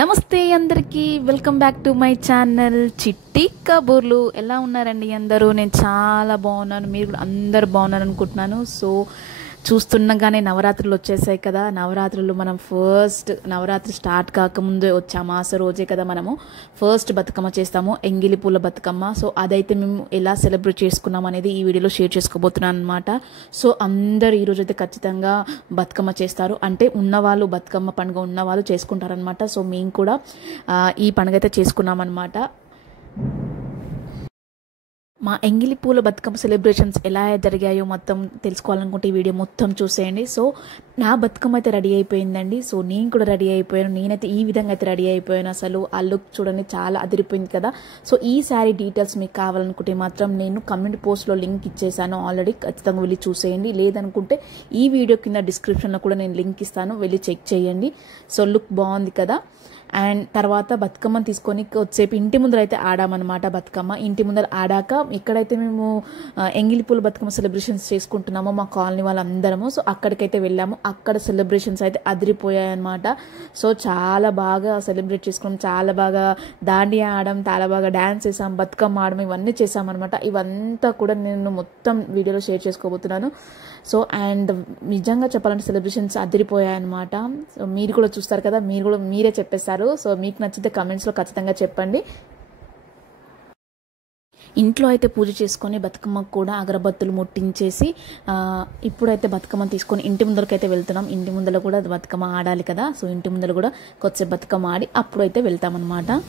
నమస్తే అందరికీ welcome back to my channel చిట్టి కబుర్లు. ఎలా ఉన్నారండి అందరూ? నేను చాలా బాగున్నాను, మీరు కూడా అందరు బాగున్నారు అనుకుంటున్నాను. సో చూస్తుండగానే నవరాత్రులు వచ్చేసాయి కదా. నవరాత్రులు మనం నవరాత్రి స్టార్ట్ కాకముందే వచ్చే అమాస రోజే కదా మనము ఫస్ట్ బతుకమ్మ చేస్తాము, ఎంగిలి పూల బతుకమ్మ. సో అదైతే మేము ఎలా సెలబ్రేట్ చేసుకున్నాం అనేది ఈ వీడియోలో షేర్ చేసుకోబోతున్నాను అనమాట. సో అందరు ఈరోజు అయితే ఖచ్చితంగా బతుకమ్మ చేస్తారు, అంటే ఉన్నవాళ్ళు బతుకమ్మ పండుగ ఉన్నవాళ్ళు చేసుకుంటారనమాట. సో మేము కూడా ఈ పండుగ అయితే చేసుకున్నాం అనమాట. మా ఎంగిలి పూల బతుకమ్మ సెలబ్రేషన్స్ ఎలా జరిగాయో మొత్తం తెలుసుకోవాలనుకుంటే ఈ వీడియో మొత్తం చూసేయండి. సో నా బతుకమ్మ అయితే రెడీ అయిపోయిందండి. సో నేను కూడా రెడీ అయిపోయాను. నేనైతే ఈ విధంగా అయితే రెడీ అయిపోయాను. అసలు ఆ లుక్ చూడండి, చాలా అదిరిపోయింది కదా. సో ఈ శారీ డీటెయిల్స్ మీకు కావాలనుకుంటే మాత్రం నేను కమ్యూనిటీ పోస్ట్లో లింక్ ఇచ్చేసాను ఆల్రెడీ, ఖచ్చితంగా వెళ్ళి చూసేయండి. లేదనుకుంటే ఈ వీడియో కింద డిస్క్రిప్షన్లో కూడా నేను లింక్ ఇస్తాను, వెళ్ళి చెక్ చేయండి. సో లుక్ బాగుంది కదా. అండ్ తర్వాత బతుకమ్మని తీసుకొని కొద్దిసేపు ఇంటి ముందర అయితే ఆడామన్నమాట. బతుకమ్మ ఇంటి ముందర ఆడాక ఎక్కడైతే మేము ఎంగిలి పూల బతుకమ్మ సెలబ్రేషన్స్ చేసుకుంటున్నామో మా కాలనీ వాళ్ళందరము, సో అక్కడికైతే వెళ్ళాము. అక్కడ సెలబ్రేషన్స్ అయితే అదిరిపోయాయి అనమాట. సో చాలా బాగా సెలబ్రేట్ చేసుకున్నాం, చాలా బాగా దాండియా ఆడడం, చాలా బాగా డ్యాన్స్ చేసాం, బతుకమ్మ ఆడడం, ఇవన్నీ చేసామన్నమాట. ఇవంతా కూడా నేను మొత్తం వీడియోలో షేర్ చేసుకోబోతున్నాను. సో అండ్ నిజంగా చెప్పాలంటే సెలబ్రేషన్స్ అదిరిపోయాయి అనమాట. సో మీరు కూడా చూస్తారు కదా, మీరే చెప్పేస్తారు. సో మీకు నచ్చితే కమెంట్స్లో ఖచ్చితంగా చెప్పండి. ఇంట్లో అయితే పూజ చేసుకొని బతుకమ్మకు కూడా అగరబత్తులు ముట్టించేసి ఇప్పుడైతే బతుకమ్మ తీసుకొని ఇంటి ముందరకైతే అయితే వెళ్తున్నాం. ఇంటి ముందర కూడా బతుకమ్మ ఆడాలి కదా. సో ఇంటి ముందర కూడా కొద్దిసేపు బతుకమ్మ ఆడి అప్పుడైతే వెళ్తామన్నమాట.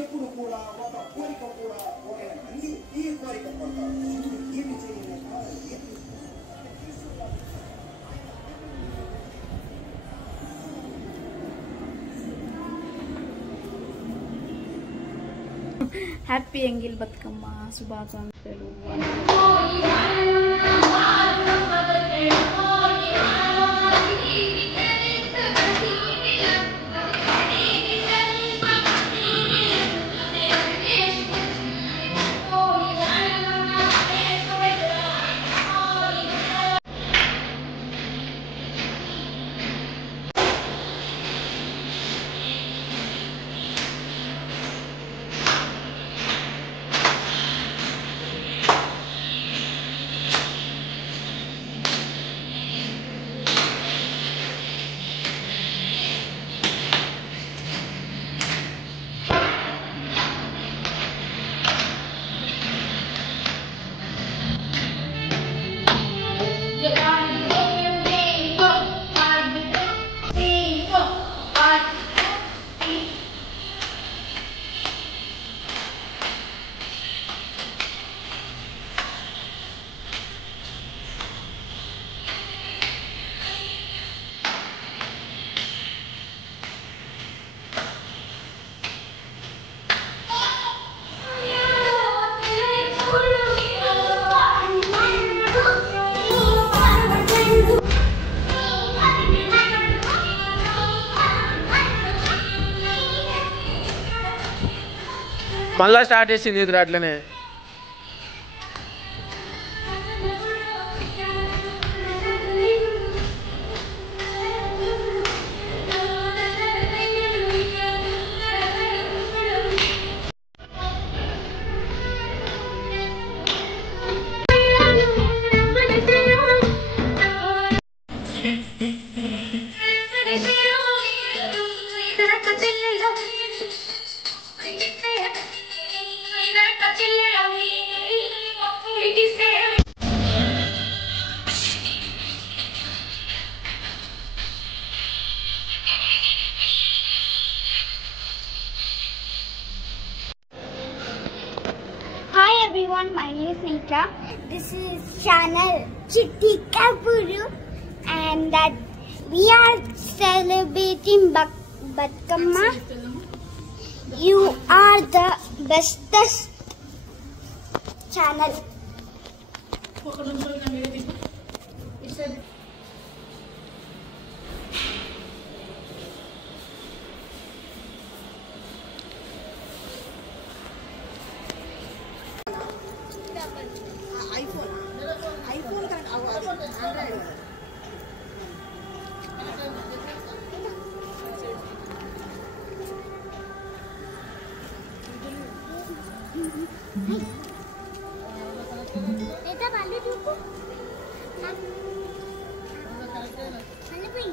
ఎప్పుడు కూడా ఒక కోరిక కూడా కోరనండి, ఈ కోరిక ఏమి చేయలేక హ్యాపీ ఎంగిల్ బతుకమ్మ శుభాకాంక్షలు. మళ్ళా స్టార్ట్ చేసింది ఇది అట్లనే. Chile. everyone, my name is Neeta. This is channel Chitti Kapuru, and that we are celebrating Batkama. You are the bestest channel. iPhone kan Android. Neta balik dulu. Mana pun?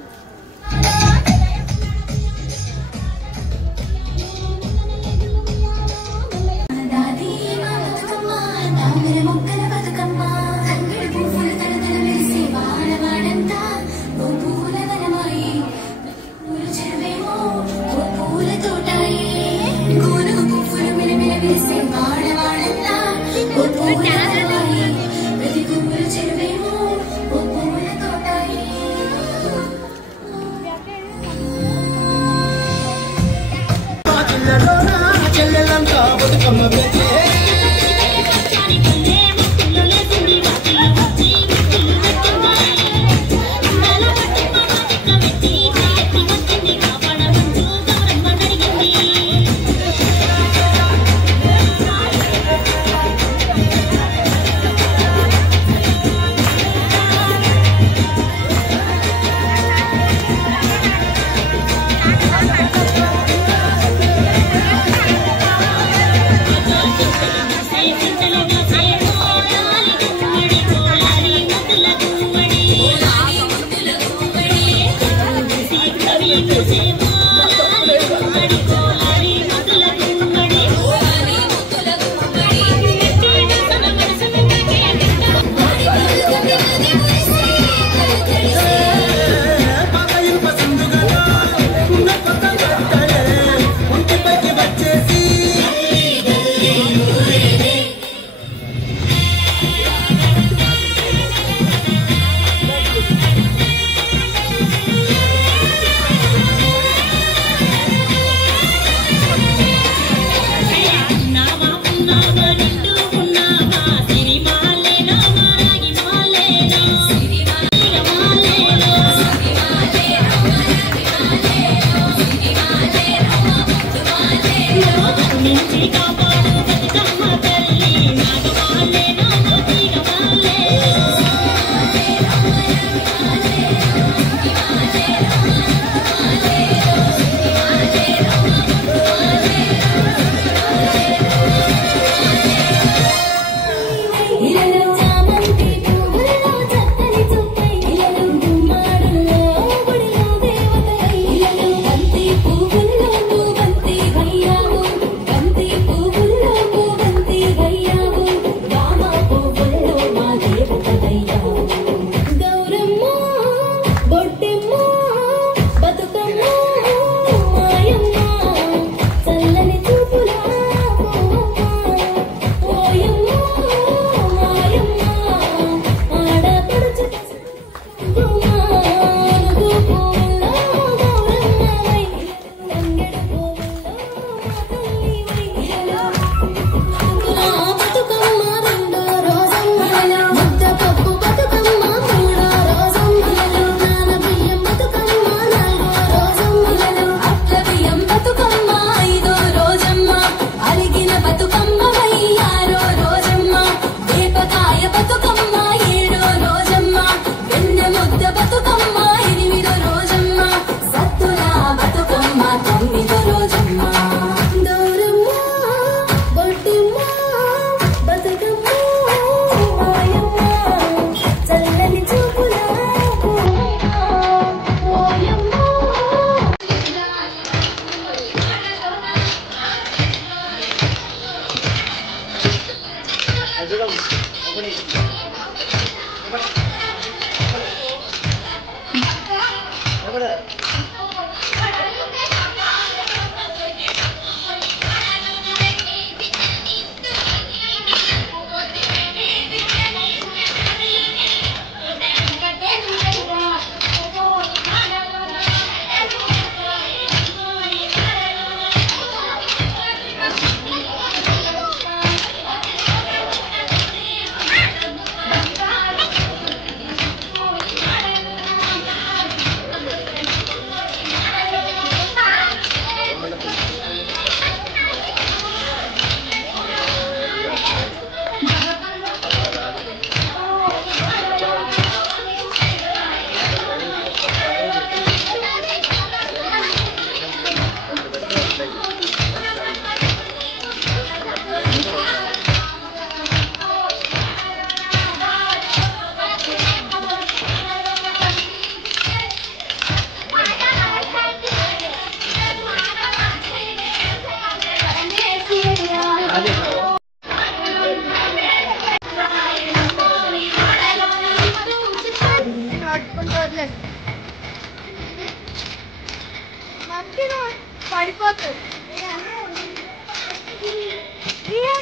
పడిపోతుంది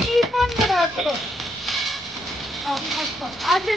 ఈ phone కూడా వస్తుంది అది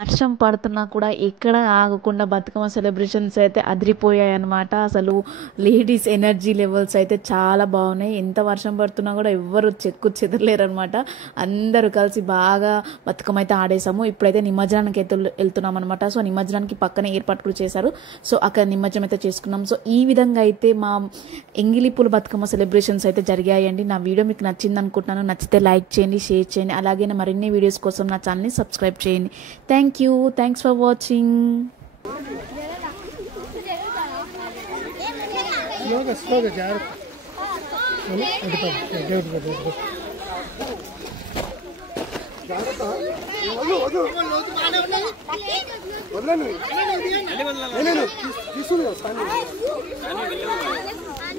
వర్షం పడుతున్నా కూడా ఎక్కడ ఆగకుండా బతుకమ్మ సెలబ్రేషన్స్ అయితే అదిరిపోయాయి అనమాట. అసలు లేడీస్ ఎనర్జీ లెవెల్స్ అయితే చాలా బాగున్నాయి. ఎంత వర్షం పడుతున్నా కూడా ఎవ్వరు చెదరలేరు అనమాట. అందరూ కలిసి బాగా బతుకమ్మ అయితే ఆడేసాము. ఇప్పుడైతే నిమజ్జనానికి అయితే వెళ్తున్నాం అనమాట. సో నిమజ్జనానికి పక్కనే ఏర్పాటు కూడా చేశారు. సో అక్కడ నిమజ్జనం అయితే చేసుకున్నాం. సో ఈ విధంగా అయితే మా ఎంగిలిపూల బతుకమ్మ సెలబ్రేషన్స్ అయితే జరిగాయండి. నా వీడియో మీకు నచ్చింది అనుకుంటున్నాను. నచ్చితే లైక్ చేయండి, షేర్ చేయండి. అలాగే మరిన్ని వీడియోస్ కోసం నా ఛానల్ని సబ్స్క్రైబ్ చేయండి. Thank you. Thanks for watching. sloga jar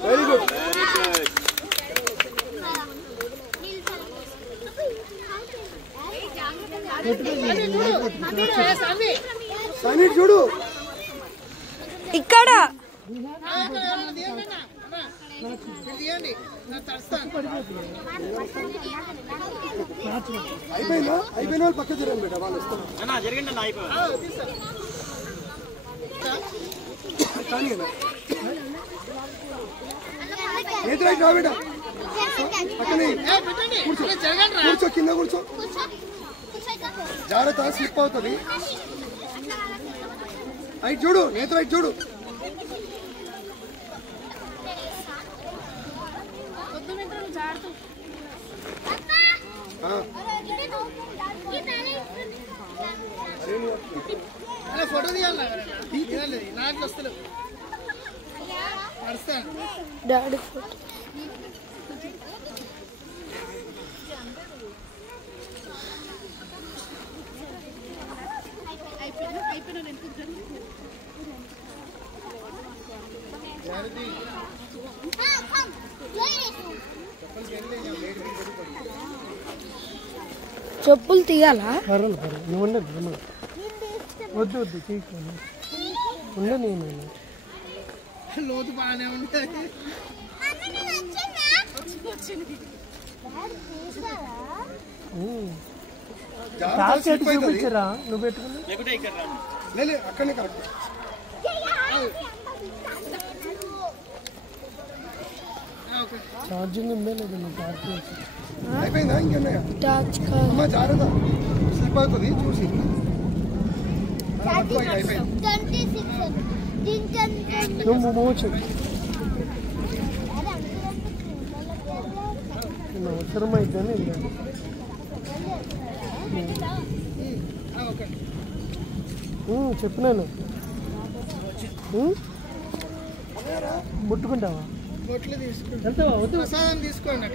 very good Sunny చూడు ఇక్కడ అయిపోయిన వాళ్ళు పక్క జరగండి బేట వాళ్ళు వస్తారు రా బేట పక్కనే కూర్చో కింద కూర్చో జాగ్రత్త స్లిప్ అవుతుంది రైట్ చూడు నేత రైట్ చూడు ఫోటో తీయాలి నాకు వస్తలేదు డాడీ ఫోటో చెప్పులు తీయాలా నువ్వు ఉండదు వద్దు వద్దు తీసుకోండి ఉండ నేను లోతు బాగానే ఉంటుంది చూపించరా నువ్వు పెట్టుకున్నా అక్కడనే కరెక్ట్ ఛార్జింగ్ ఉందా లేదా అయిపోయిందా ఇంకెన్నాయా అమ్మా జాగ్రత్త స్లిప్ అవుతుంది చూసి నువ్వు మోచు అవసరమైందని చెప్పినాను ముట్టుకుంటావా బొట్లు తీసుకుంటా తీసుకోండి